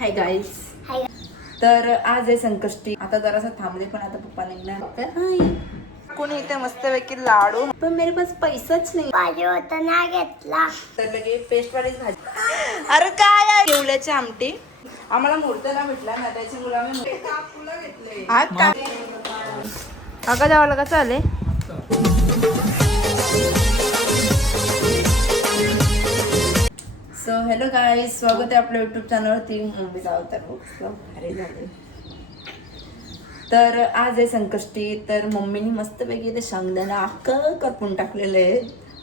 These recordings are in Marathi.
Hi guys. हाय. तर आज आहे संकष्टी. आता जरासा थांबले पण आता पप्पा निघणार. हाय. कोणी इथे मस्तपैकी लाडू, पण मेरे पास पैसाच नाही. पाहिजे होता ना घेतला. तर लगे पेस्ट वालीच भाजी. अरे काय आहे केवल्याची आमटी. आम्हाला मुहूर्त ना भेटला ना त्याची मुलं आम्ही घेतले. अगं जावं कसं आले. सो हॅलो गाईज, स्वागत आहे आपल्या युट्यूब चॅनलवरती. मुंबईचा अवतार भारी झाले. तर आज आहे संकष्टी. तर मम्मीनी मस्तपैकी ते शेंगदाणा अख्खं करपून टाकलेलं आहे.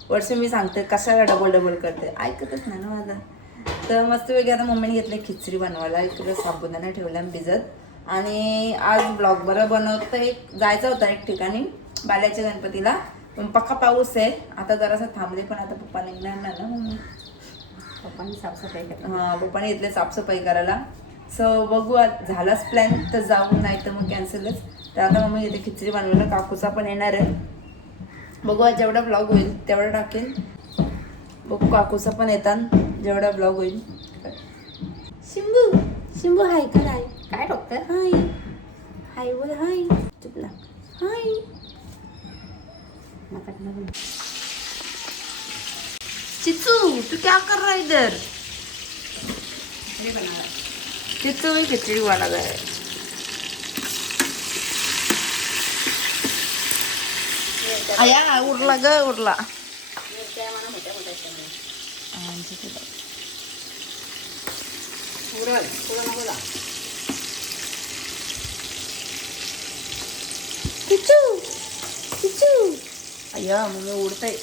वर्ष मी सांगते कशाला डबल डबल करते, ऐकतच नाही ना माझं. तर मस्तपैकी आता मम्मीने घेतलं खिचडी बनवायला. इकडे साबुदाणा ठेवला भिजत. आणि आज ब्लॉग बरं बनवतं. जायचं होतं एक ठिकाणी बाल्याच्या गणपतीला, पण पक्का पाऊस आहे. आता जरासा थांबले पण आता पप्पा निघणार ना मम्मी. पप्पांनी साफसफाई पप्पाने घेतले साफसफाई करायला. सो बघू आज झालाच प्लॅन तर जाऊ, नाही तर मग कॅन्सलच. तर आता मम्मी इथे खिचडी बनवलं. काकूचा पण येणार आहे. बघू आज जेवढा ब्लॉग होईल तेवढा टाकेल. बघू काकूचा पण येतात जेवढा ब्लॉग होईल. शिंबू शिंबू हाय कर. हाय काय डॉक्टर. हाय हाय बोल. हाय चुपला. हाय चिचू तू क्या कर रहा है इधर. चिचू भी खिचड़ी बना रहा है. आया उरला ग उरला. चिचू चिचू अय्या मम्मी उडतय.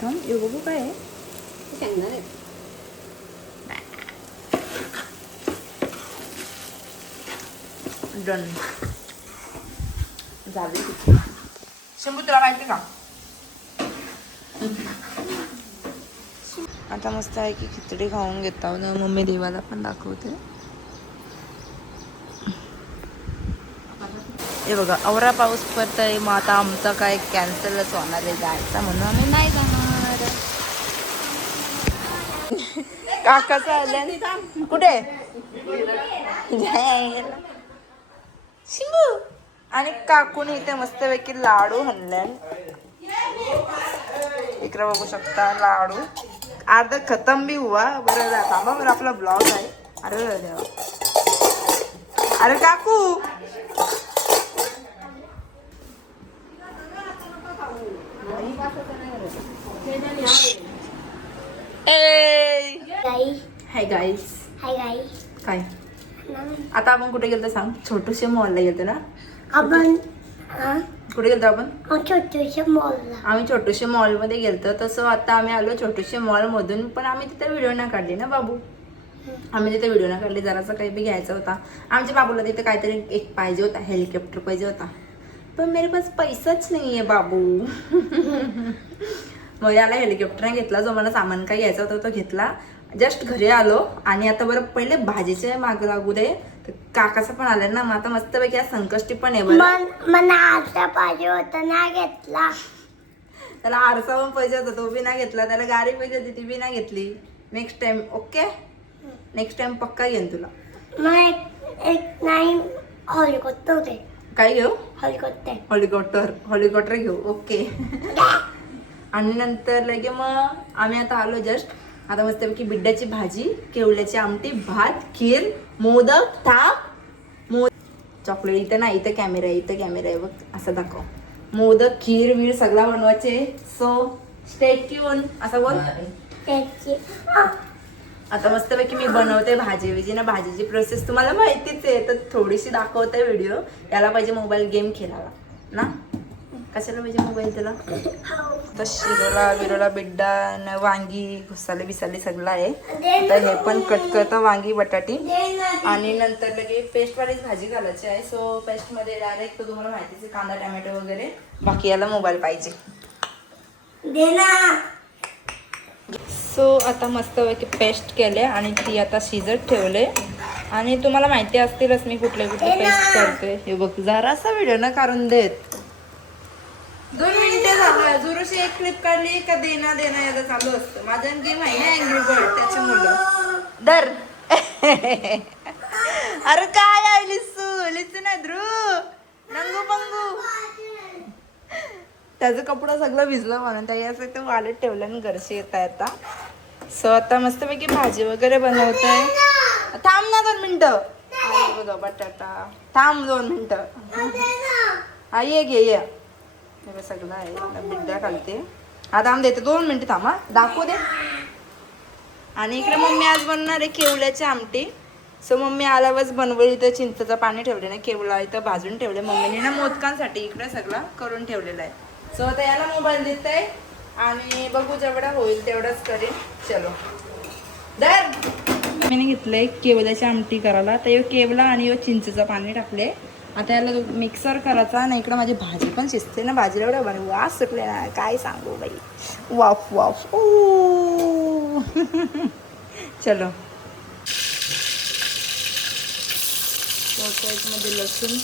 थांब ये बघू काय आहे. डन झाली. शंभू तुला माहिती का आता मस्त आहे की खिचडी खाऊन घेता ना. मम्मी देवाला पण दाखवते. हे बघा आवरा पाऊस पडतंय. मग आता आमचा काय कॅन्सलच होणार आहे जायचा, म्हणून आम्ही नाही जाणार. काकाचं आलं कुठे शिंबू आणि काकूने इथे मस्तपैकी लाडू आणले. इकडे बघू शकता लाडू. अर्धा खतम भी हुआ. बरं थांबा बरं आपला ब्लॉग आहे. अरे देवा. अरे काकू हाय गाईज. हाय गाई. काय आता आपण कुठे गेलो सांग. छोटूशे मॉलला गेलतो ना आपण. कुठे गेलतो आपण. छोट्याशा मॉलला. आम्ही छोटूशे मॉलमध्ये गेलतो. तसं आता आम्ही आलो छोटूशे मॉलमधून. पण आम्ही तिथे व्हिडिओ नाही काढली ना बाबू. आम्ही तिथे व्हिडिओ नाही काढली. जरासा काही बी घ्यायचा होता. आमच्या बाबूला तिथे काहीतरी एक पाहिजे होता. हेलिकॉप्टर पाहिजे होता. पण मेरे पास पैसाच नाही आहे बाबू. मग याला हेलिकॉप्टर घेतला. जो मला सामान काय घ्यायचा होता तो घेतला. जस्ट घरी आलो आणि आता बरं पहिले भाजीचे माग लागू दे. काकाचं पण आलं ना. मग आता मस्तपैकी आज संकष्टी पण आहे. मला आरसा पाहिजे होता ना घेतला. त्याला आरसा पण पाहिजे होता तो बी नाही घेतला. त्याला गाडी पाहिजे होती ती बी नाही घेतली. Next time okay. Next time पक्का घेईन तुला. मग एक नाही हेलिकॉप्टर दे. काय घेऊ. हेलिकॉप्टर घेऊ ओके. आणि नंतर लगे मग आम्ही आता आलो जस्ट. आता मस्तपैकी बिड्ड्याची भाजी, केवल्याची आमटी, भात, खीर, मोदक, ताप, चॉकलेट. इथं नाही, इथं कॅमेरा आहे. इथं कॅमेरा आहे बघ. असं दाखव. मोदक खीर वीर सगळा बनवायचे. सो स्टे ट्यून असं बोल. आता मस्तपैकी मी बनवते भाजी ना. भाजीची प्रोसेस तुम्हाला माहितीच आहे. तर थोडीशी दाखवते व्हिडिओ. याला पाहिजे मोबाईल गेम खेळायला ना. कशाला पाहिजे मोबाईल तुला? तर शिरोला बिरोला बिड्डा न वांगी घुसाले बिसाले सगळं आहे. आता हे पण कट करतं वांगी बटाटी आणि नंतर लगे पेस्टवालीच भाजी घालायची आहे. सो पेस्टमध्ये डायरेक्ट तुम्हाला माहितीच आहे कांदा टॅमॅटो वगैरे. बाकी याला मोबाईल पाहिजे. सो आता मस्तपैकी पेस्ट केले आणि ती आता शिजत ठेवले. आणि तुम्हाला माहिती असतीलच मी कुठले कुठले पेस्ट करते. हे बघ जरासा व्हिडिओ न काढून देत. 2 मिनिटं झालं. जुरूशी एक क्लिप काढली का देना याचं चालू असतं. माझा गेम आहे ना अँग्री बर्ड त्याच्यामुळं. दर अरे काय आहे लिसू नाही ध्रुव नंगू पंगू. त्याचं कपडा सगळं भिजलं म्हणून त्याच्यासाठी ते वाळत ठेवलं आणि घरचे येत आहे आता. सो आता मस्तपैकी भाजी वगैरे बनवत आहे. थांब ना 2 मिनिटं. बघा बटाटा थांब 2 मिनिटं. हा ये घे ये सगळं आहे. बिड्डा घालते आता आम देते 2 मिनिटं थांबा दाखवू दे. आणि इकडे मम्मी आज बनवणार आहे केवल्याची आमटी. सो मम्मी आल्यावरच बनवली. इथं चिंचचं पाणी ठेवले ना केवला इथं भाजून ठेवले मम्मीने ना मोदकांसाठी इकडे सगळं करून ठेवलेलं आहे. सो आता याला मोबाईल देत आहे आणि बघू जेवढा होईल तेवढंच करेन. चलो दर मी घेतलंय केवल्याची आमटी करायला. तर केवला आणि चिंचचं पाणी टाकले. आता याला मिक्सर करायचा ना. इकडं माझी भाजी पण शिजते ना. भाजीला एवढं बरं वास सुटले ना काय सांगू बाई. वाफ वाफ ओ चलो. मध्ये लसूण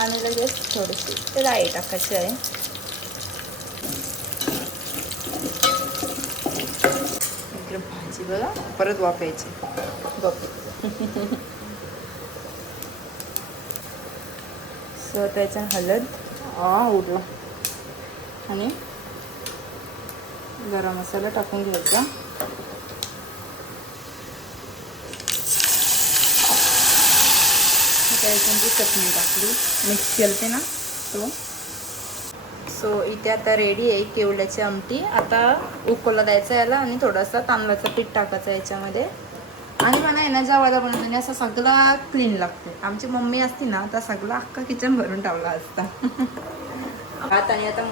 आणि लगेच थोडीशी राई टाकायची आहे. इकडे भाजी बघा परत वाफायची बघ. सो त्याच्या हळद उडला आणि गरम मसाला टाकून घ्यायचा. त्याच्यामध्ये चटणी टाकली मिक्स केलते ना तो. सो इथे आता रेडी आहे केवल्याची आमटी. आता उकळला द्यायचा याला आणि थोडासा तांदळाचं पीठ टाकायचं याच्यामध्ये. आणि मला आहे ना जेवायला बनवताना असं सगळं क्लीन लागते. आमची मम्मी असती ना तर सगळं अख्खा किचन भरून ठेवला असता. भात आणि आता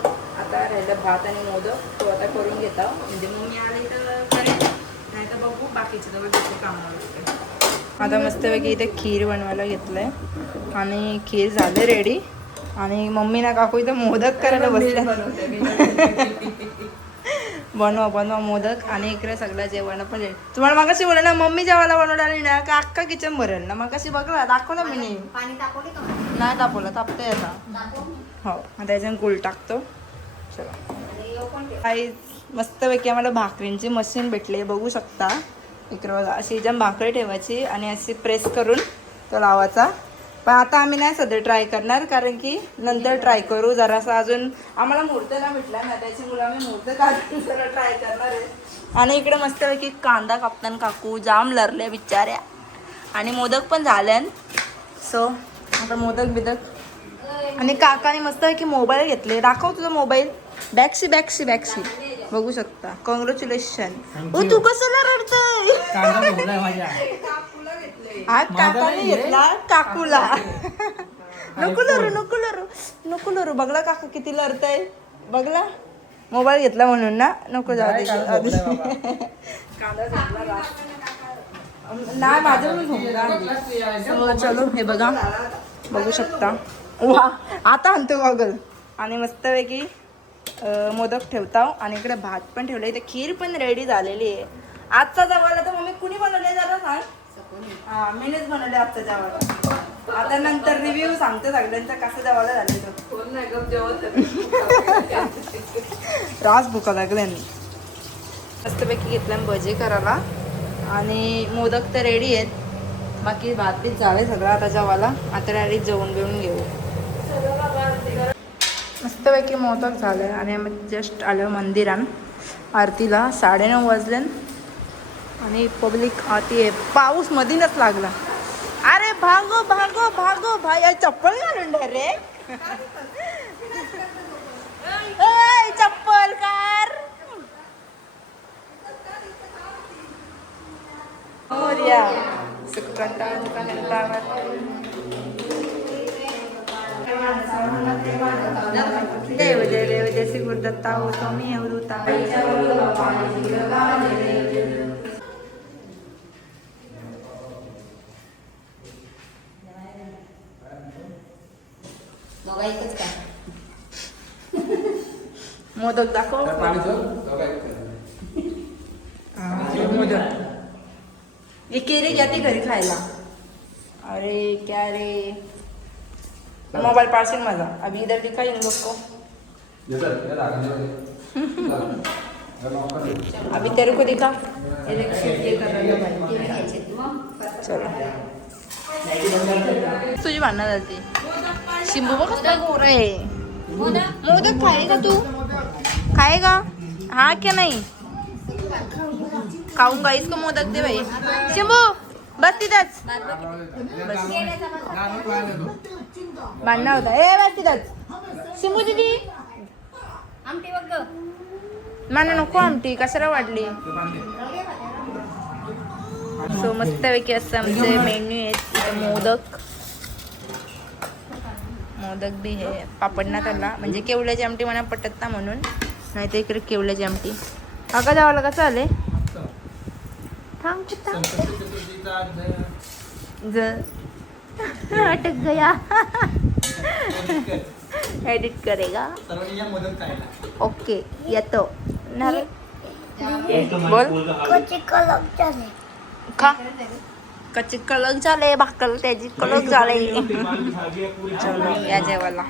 राहिलं भात आणि मोदक तो आता करून घेता. म्हणजे मम्मी आली तर करेल नाही तर बघू बाकीचे जवळ दुसरे कामावर लागते. आता मस्तपैकी इथे खीर बनवायला घेतलंय आणि खीर झालं रेडी. आणि मम्मी ना काकू इथं मोदक करायला बसल्या. बनवा मोदक. आणि इकडे सगळं जेवण पण तुम्हाला मगाशी बोला ना मम्मी जेवायला बनवलं आणि ना का अख्खा किचन भरेल ना. मगाशी बघला दाखवलं मी नाही तापवलं तापतंय आता. हो आता याच्यात गुळ टाकतो. चला काही मस्तपैकी आम्हाला भाकरींची मशीन भेटली बघू शकता. इकडं बघा अशी जम भाकरी ठेवायची आणि अशी प्रेस करून तो लावायचा. पण आता आम्ही नाही सध्या ट्राय करणार कारण की नंतर ट्राय करू. जरासा अजून आम्हाला मुहूर्त ना भेटला ना त्याच्यामुळे आम्ही मुहूर्त काढून जरा ट्राय करणार आहे. आणि इकडे मस्तपैकी कांदा कापताना काकू जाम लरले बिचाऱ्या. आणि मोदक पण झाल्यान. सो आता मोदक बिदक. आणि काकाने मस्तपैकी मोबाईल घेतले. दाखव तुझा मोबाईल. बॅक्सी बघू शकता. कॉंग्रॅच्युलेशन. तू कसं रडतोय. आज काकाने घेतला काकूला. नको लरू बघला काका किती लढतय बघला. मोबाईल घेतला म्हणून ना नको जाऊ दे. नाही माझं चलो हे बघा बघू शकता. वा आता आणतो गॉगल. आणि मस्तपैकी मोदक ठेवता. आणि इकडे भात पण ठेवलं. इथे खीर पण रेडी झालेली आहे. आजचा जेवायला तर मम्मी कुणी बनवले जरा सांग. हा मीनेच बनवले आजच्या जेवायला. आता नंतर रिव्ह्यू सांगते सगळ्यांचा कसं जेवायला झालं. रास भुका लागल्या. मस्तपैकी घेतलं भजी करायला. आणि मोदक तर रेडी आहेत. बाकी भात बीत झाले सगळं आता जेवायला. आता डायरेक्ट जेवण बिवून घेऊ. मस्तपैकी मोदक झाले. आणि आम्ही जस्ट आलो मंदिरात आरतीला. 9:30 वाजले. आणि पब्लिक आती आहे. पाऊस मधीनच लागला. अरे भागो भाई चप्पल घालून डायरेक्ट. चप्पल कार देव जय देव जय श्री गुरुदत्ता हो स्वामी अवधूता मोदक दाखव मोदक ये केले घ्या ते घरी खायला अरे क्या रे मोबाइल पास माझा अभी इधर दिखा इन लोग को अभी तेरे को दिखा चलो तुझी भांडणं झाली शिंबू बघ कसला गोरा आहे मोदक खाएगा तू खाएगा हाँ क्या नहीं खाऊंगा इसको मोदक दे भाई शिंबू बस तिथंच भांडणं होता ए बस तिथंच शिंबू दीदी मला नको आमटी कशाला वाढली सो मस्तपैकी असं आमचे मेन्यू आहेत इथं मोदक बी आहे पापड ना त्याला म्हणजे केवल्याची आमटी मला पटत ना म्हणून नाही तर इकडे केवल्याची आमटी का जावाला कसं आले अटक गया एडिट करेगा ओके येतो बोल खा कच्ची कलक झाले भाकल त्याची कलक झाले या जेवायला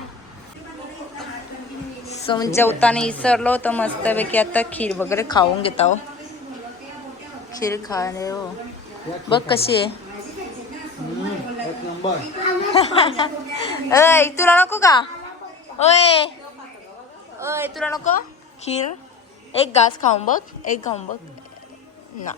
सो जेवताना विसरलो होतं मस्तपैकी आता खीर वगैरे खाऊन घेता हो खीर खाणे हो बघ कशी आहे अय तुला नको का ओय ओय तुला नको खीर एक घास खाऊन बघ एक खाऊन बघ ना